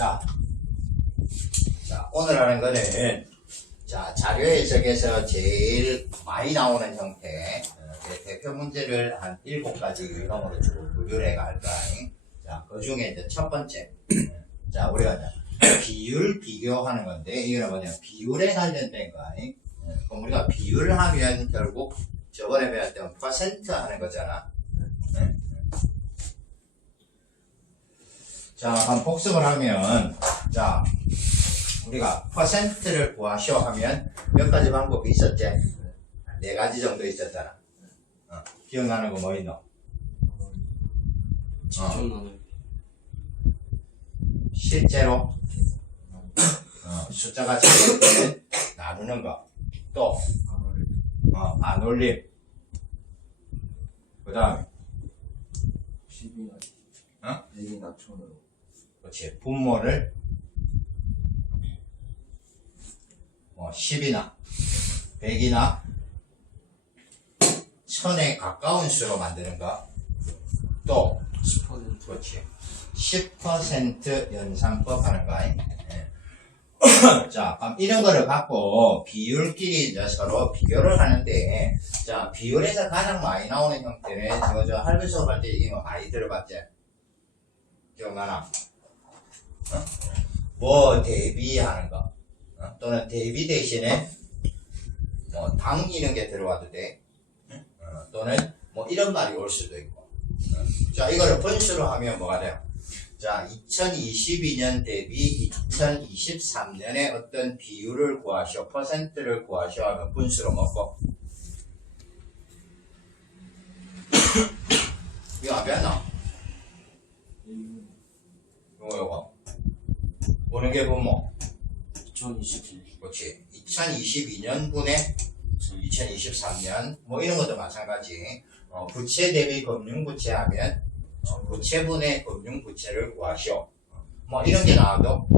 자, 오늘 하는 거는, 자, 자료 해석에서 제일 많이 나오는 형태, 대표 문제를 한 7가지 유형으로 쭉 분류를 해갈 거야. 자, 그 중에 이제 첫 번째. 자, 우리가 이제 비율 비교하는 건데, 이거는 뭐냐, 비율에 관련된 거야. 그럼 우리가 비율을 하면 결국 저번에 배웠던 퍼센트 하는 거잖아. 자, 그럼 복습을 하면, 자, 우리가 퍼센트를 구하시오 하면 몇 가지 방법이 있었지? 4가지 정도 있었잖아. 기억나는 거 뭐 있노? 실제로 숫자가 작을 때는 나누는 거. 또 반올림. 그 다음에 10이나 100이나 1000으로. 그렇지. 분모를 10이나 100이나 1000에 가까운 수로 만드는 거. 또 10%. 그렇지. 10% 연산법 하는 거. 자, 그럼 이런 거를 갖고 비율끼리 이제 서로 비교를 하는데, 자, 비율에서 가장 많이 나오는 형태는 저 할배 수업할 때 이거 많이 들어봤지? 기억나나? 뭐 대비하는 거, 또는 대비 대신에 뭐 당 이런 게 들어와도 돼. 또는 뭐 이런 말이 올 수도 있고. 자, 이거를 분수로 하면 뭐가 돼요? 자, 2022년 대비 2023년에 어떤 비율을 구하시오, 퍼센트를 구하시오 하면 분수로 먹고. 이거 안 배웠나? 요거. 어느 게 분모? 2021. 그렇지. 2022년분에 2023년, 뭐 이런 것도 마찬가지. 부채 대비 금융부채 하면 부채분의 금융부채를 구하시오. 뭐 이런 게 나와도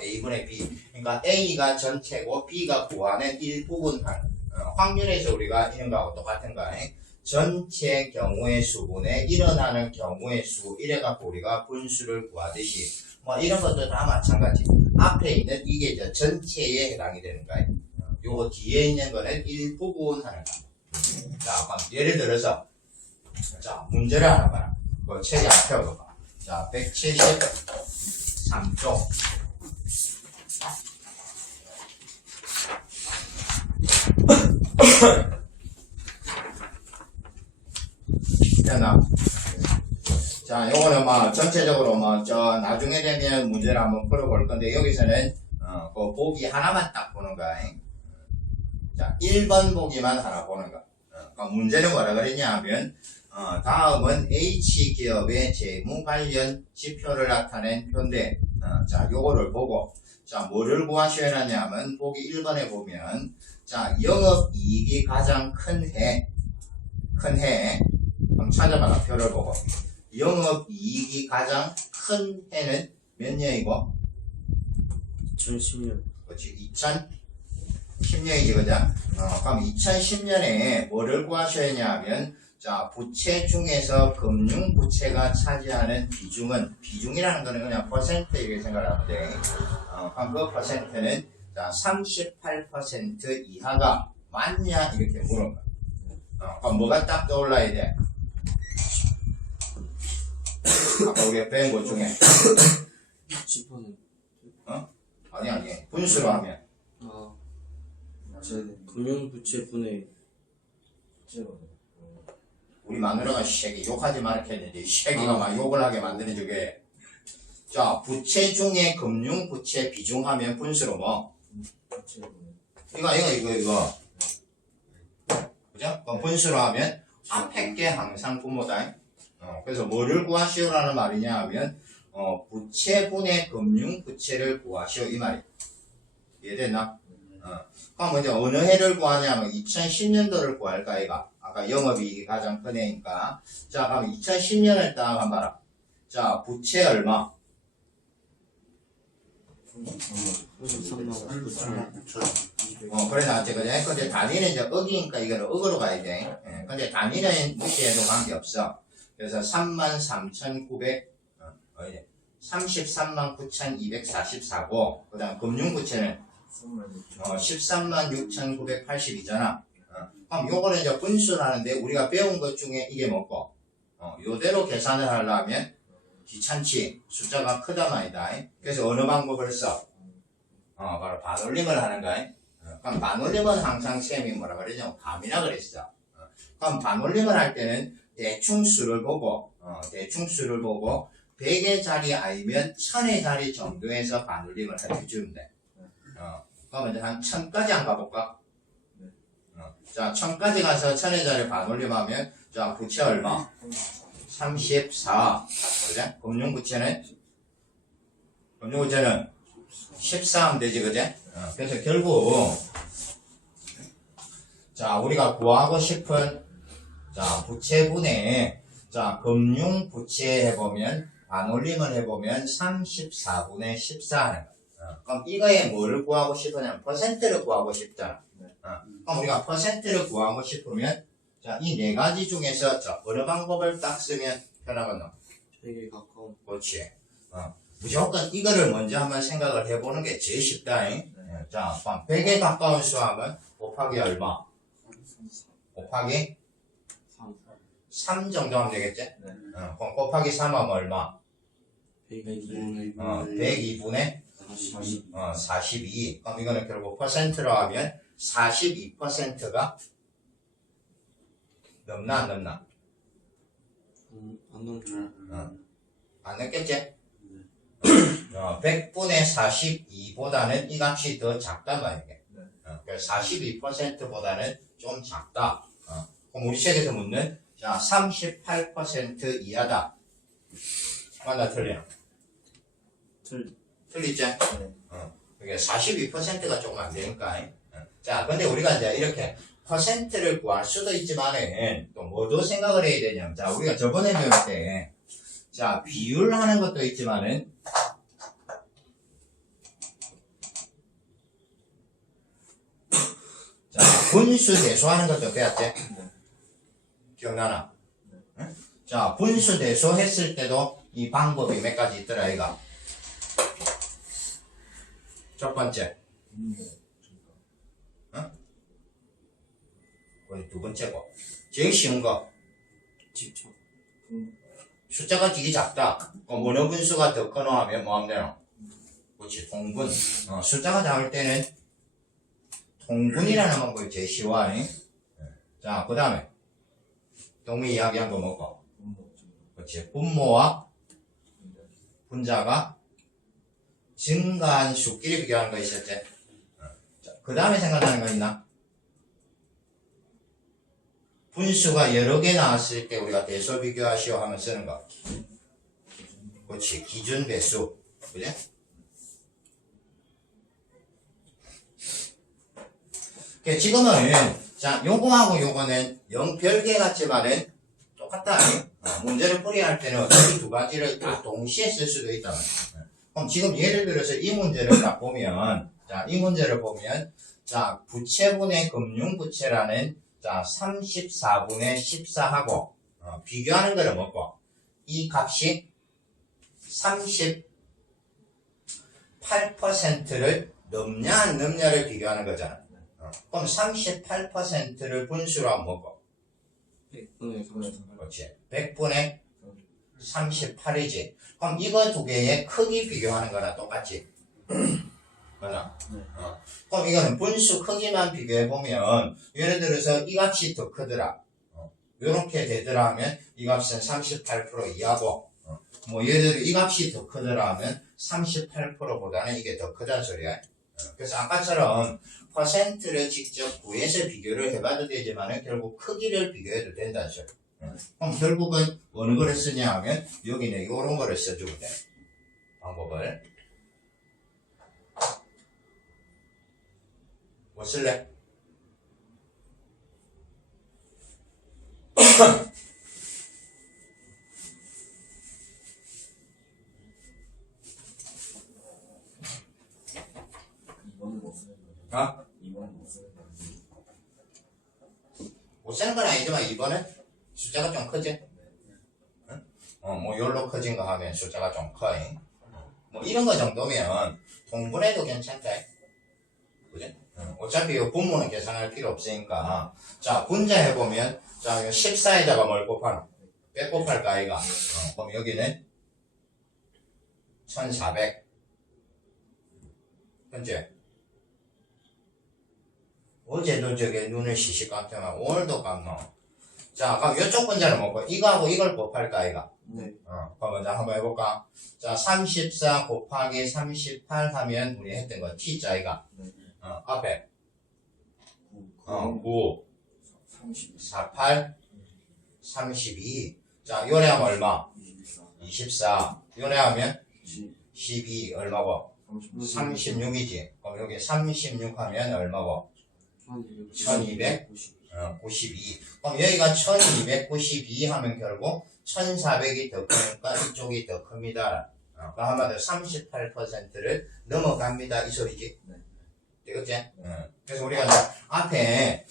A분의 B. 그러니까 A가 전체고 B가 구하는 일부분 확률에서 우리가 이런 거하고 똑같은 거야. 전체 경우의 수분에 일어나는 경우의 수 이래갖고 우리가 분수를 구하듯이 뭐 이런 것도 다 마찬가지. 앞에 있는 이게 이제 전체에 해당이 되는 거야. 요거 뒤에 있는 거는 일부분 하는 거야. 자, 그럼 예를 들어서 자, 문제를 하나 봐라. 그 책이 앞에 얻어봐. 자, 173쪽. 됐나? 자, 요거는 뭐, 전체적으로 뭐, 나중에 되면 문제를 한번 풀어볼 건데, 여기서는, 그 보기 하나만 딱 보는 거야. 자, 1번 보기만 하나 보는 거. 그러니까 문제는 뭐라 그랬냐 하면, 다음은 H기업의 재무 관련 지표를 나타낸 표인데, 자, 요거를 보고, 자, 뭐를 구하셔야 하냐면, 보기 1번에 보면, 자, 영업이익이 가장 큰 해, 한번 찾아봐라, 표를 보고. 영업이익이 가장 큰 해는 몇 년이고? 2010년. 그렇지, 2010년이지, 그죠? 그럼 2010년에 뭐를 구하셔야 하냐면, 자, 부채 중에서 금융부채가 차지하는 비중이라는 거는 그냥 퍼센트 이렇게 생각하면 돼. 그럼 그 퍼센트는, 자, 38% 이하가 맞냐? 이렇게 물은 거야. 그럼 뭐가 딱 떠올라야 돼? 아까 우리가 배운 것 중에. 10%. 아니. 분수로 하면. 금융부채분의 우리 마누라가 쉐기 욕하지 말게 했는데 쉐기가 막 욕을 하게 만드는 저게. 자, 부채 중에 금융부채 비중하면 분수로 뭐? 이거. 그죠? 그럼 분수로 하면 앞에 게 항상 분모다. 그래서 뭐를 구하시오라는 말이냐 하면 부채분의 금융부채를 구하시오 이 말이. 이해됐나? 그럼 먼저 어느 해를 구하냐면 2010년도를 구할까 이가. 아까 영업이익이 가장 큰 해니까. 자, 그럼 2010년을 딱 한번 봐라. 자, 부채 얼마? 33만 9천. 그래 나왔지, 그죠? 근데 단위는 이제 억이니까 이거는 억으로 가야 돼. 근데 단위는 무시해도 관계없어. 그래서 33,900, 33만 9,244고 그 다음 금융부채는 13만 6,982잖아. 그럼 요거는 이제 분수라는데 우리가 배운 것 중에 이게 뭐고 요대로 계산을 하려면 귀찮지. 숫자가 크다 말이다. 그래서 어느 방법을 써? 바로 반올림을 하는 거야. 그럼 반올림은 항상 쌤이 뭐라 그러냐? 감이라 그랬어. 그럼 반올림을 할 때는 대충 수를 보고 100의 자리 아니면 1000의 자리 정도에서 반올림을 해주면 돼. 그러면 이제 한 1000까지 안 가볼까? 자, 1000까지 가서 1000의 자리 반올림하면 자, 부채 얼마? 34. 그래? 금융부채는 14 하면 되지, 그제? 그래서 결국 자, 우리가 구하고 싶은 자, 부채분의 자, 금융부채 해보면 반올림을 해보면 34분의 14 하는 거야. 그럼 이거에 뭐를 구하고 싶으냐면 퍼센트를 구하고 싶잖아. 그럼 우리가 퍼센트를 구하고 싶으면 자, 이 네 가지 중에서 자, 어느 방법을 딱 쓰면 편하겠노? 100에 가까운. 그렇지. 무조건 이거를 먼저 한번 생각을 해보는 게 제일 쉽다. 자, 그럼 100에 가까운 수학은 곱하기 얼마? 곱하기 3 정도 하면 되겠지? 그럼 곱하기 3 하면 얼마? 102분의 102분의 42. 그럼 이거는 결국 퍼센트로 하면 42%가 넘나 안 넘나? 안 넘죠. 안 넘겠지? 100분의 42보다는 이 값이 더 작단 말이게. 그래서 42%보다는 좀 작다. 그럼 우리 책에서 묻는 자, 38% 이하다. 맞나 틀려? 틀리지? 그게 42%가 조금 안 되니까. 자, 근데 우리가 이제 이렇게 퍼센트를 구할 수도 있지만은 또 뭐도 생각을 해야 되냐면, 자, 우리가 저번에 배울 때, 자, 비율 하는 것도 있지만은, 자, 분수 대소하는 것도 배웠지? 기억나나? 응? 자, 분수 대소 했을 때도 이 방법이 몇 가지 있더라, 이가. 첫 번째. 응? 그리고 두 번째고. 제일 쉬운 거. 집착. 숫자가 되게 작다. 그럼 어느 분수가 더 커나 하면 뭐 하면 되나? 그렇지, 통분. 숫자가 작을 때는 통분이라는 방법이 제일 쉬워. 자, 그 다음에. 동미 이야기한 거 뭐고? 그렇지, 분모와 분자가 증가한 수끼리 비교하는 거 있었지? 그 다음에 생각나는 거 있나? 분수가 여러 개 나왔을 때 우리가 배수 비교하시오 하면 쓰는 거. 그렇지, 기준 배수. 그래? 지금은, 자, 요거하고 요거는 영 별개 같지만은 똑같다. 문제를 풀이할 때는 이 두 가지를 다 동시에 쓸 수도 있다. 그럼 지금 예를 들어서 이 문제를 딱 보면, 자, 이 문제를 보면, 자, 부채분의 금융부채라는, 자, 34분의 14하고, 비교하는 거를 뭐고, 이 값이 38%를 넘냐, 안 넘냐를 비교하는 거잖아. 그럼 38%를 분수로 하면 뭐고? 100분의 38. 그렇지. 100분의 38이지. 그럼 이거 두 개의 크기 비교하는 거랑 똑같지? 맞나? 그럼 이거는 분수 크기만 비교해보면, 예를 들어서 이 값이 더 크더라. 요렇게 되더라 하면, 이 값은 38% 이하고, 뭐, 예를 들어 이 값이 더 크더라 하면, 38%보다는 이게 더 크다는 소리야. 그래서 아까처럼, 퍼센트를 직접 구해서 비교를 해봐도 되지만, 결국 크기를 비교해도 된다는 소리. 그럼 결국은 어느 거를 쓰냐 하면 여기는 이런 거를 써주면 돼. 방법을. 뭐 쓸래? 못 쓰는 건 아니지만 2번은 숫자가 좀 크지? 응? 뭐, 요로 커진 거 하면 숫자가 좀 커. 뭐 이런 거 정도면 통분해도 괜찮다. 그지? 어차피 이 분모는 계산할 필요 없으니까. 자, 분자해보면, 자, 14에다가 뭘 곱하나? 빼곱할까, 아이가? 그럼 여기는 1400. 현재. 어제도 저게 눈을 시시 깜짝아. 오늘도 깜나. 자, 그럼 이쪽 분자를 먹고, 이거하고 이걸 곱할까, 아이가? 네. 그럼 먼저 한번 해볼까? 자, 34 곱하기 38 하면 우리 했던 거 t자이가. 네. 앞에. 9 9, 30 48, 32. 자, 요래하면 얼마? 24 24. 요래하면 10 12 얼마고? 36이지. 그럼 여기 36 하면 얼마고? 1200 92. 그럼 여기가 1292 하면 결국 1400이 더 크니까 이쪽이 더 큽니다. 그 한마디로 38%를 넘어갑니다. 이 소리지. 네. 되겠지? 그래서 우리가 이제 앞에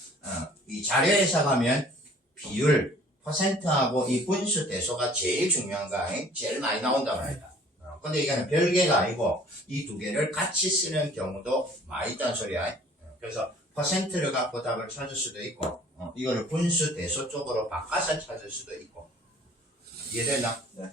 이 자료에서 가면 비율, 퍼센트하고 이 분수 대소가 제일 중요한 거 아니? 제일 많이 나온단 말이다. 근데 이거는 별개가 아니고 이 두 개를 같이 쓰는 경우도 많이 있다는 소리야. 그래서 퍼센트를 갖고 답을 찾을 수도 있고 이거를 분수 대소 쪽으로 바꿔서 찾을 수도 있고 이해됐나? 네.